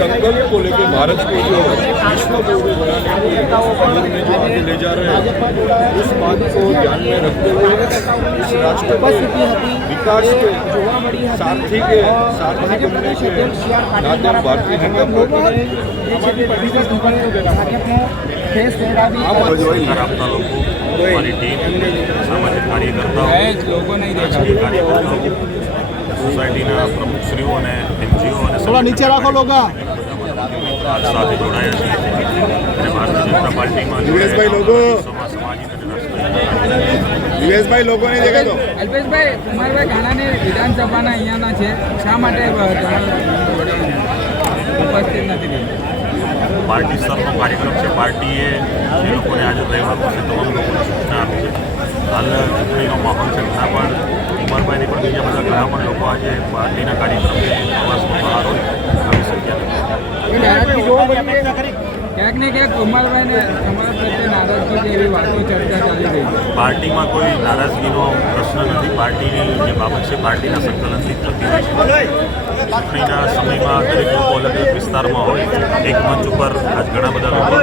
संकल्प को लेकर भारत को जो विश्व गौरव बनाने की ओर में जो आगे ले जा रहे हैं उस बात को ध्यान में रखते हुए इस राष्ट्र के विकास के सारथी के सारथी बनने के नाते हम भारतीय जनता पार्टी સહકાર આપતા લોકો અમારી ટીમ સામાજિક કાર્યકર્તાઓ લોકો નહીં રાજકીય કાર્યકર્તાઓ સોસાયટીના પ્રમુખશ્રીઓ અને એનજીઓ અને થોડા નીચે રાખો લોકો સાથે જોડાયા છીએ. અને ભારતીય જનતા પાર્ટીમાં દિવેશભાઈ લોકો. દિવેશભાઈ લોકોની જગ્યા તો. અલ્પેશભાઈ કુમારભાઈ કાનાને વિધાનસભાના અહીંયાના છે. શા માટે ઉપસ્થિત નથી પાર્ટી સ્તરનો કાર્યક્રમ છે. પાર્ટીએ જે લોકોને આજે રહેવાનું છે તમામ લોકોને સૂચના આપી છે. હાલ ચૂંટણીનો માહોલ છે ત્યાં પણ. કુમારભાઈની પણ બીજા બધા ઘણા પણ લોકો આજે પાર્ટીના કાર્યક્રમ પ્રવાસમાં બહાર હોય. ક્યાંક પાર્ટીમાં કોઈ નારાજગીનો પ્રશ્ન નથી. પાર્ટીની જે બાબત છે, પાર્ટીના સંકલનથી થતી. હોય છે ચૂંટણીના સમયમાં દરેક લોકો અલગ અલગ વિસ્તારમાં હોય. એક મંચ ઉપર આજ ઘણા બધા લોકો